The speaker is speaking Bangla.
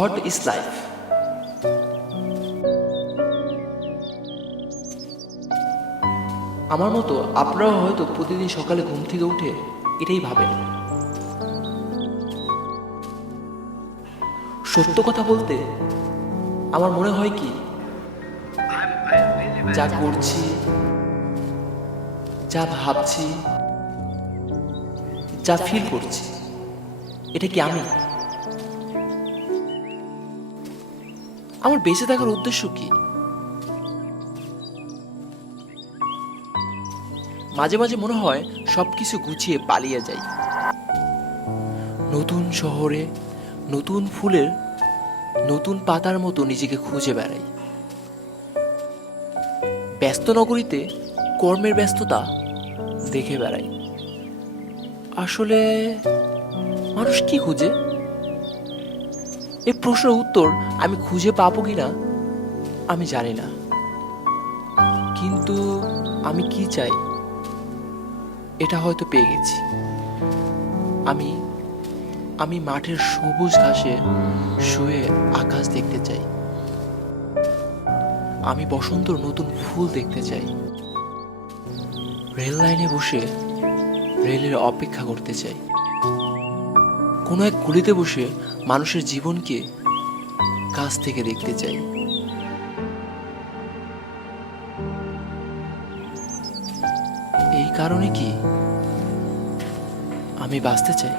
What is life? আমার মতো আপনারাও হয়তো প্রতিদিন সকালে ঘুম থেকে উঠে এটাই ভাবেন। সত্য কথা বলতে আমার মনে হয় কি, যা করছি, যা ভাবছি, যা ফিল করছি, এটা কি আমি? আমার বেঁচে থাকার উদ্দেশ্য কি? মাঝে মাঝে মনে হয় সবকিছু গুছিয়ে পালিয়ে যাই, নতুন শহরে নতুন ফুলের নতুন পাতার মতো নিজেকে খুঁজে বেড়াই। ব্যস্ত নগরীতে কর্মের ব্যস্ততা দেখে বেড়াই। আসলে মানুষ কি খুঁজে? এই প্রশ্নের উত্তর আমি খুঁজে পাবো কিনা আমি জানি না, কিন্তু আমি কি চাই এটা হয়তো পেয়ে গেছি। আমি আমি মাঠের সবুজ ঘাসে শুয়ে আকাশ দেখতে চাই। আমি বসন্তর নতুন ফুল দেখতে চাই। রেল লাইনে বসে রেলের অপেক্ষা করতে চাই। কোনো এক গলিতে বসে মানুষের জীবনকে কাছ থেকে দেখতে চাই। এই কারণে কি আমি বাঁচতে চাই।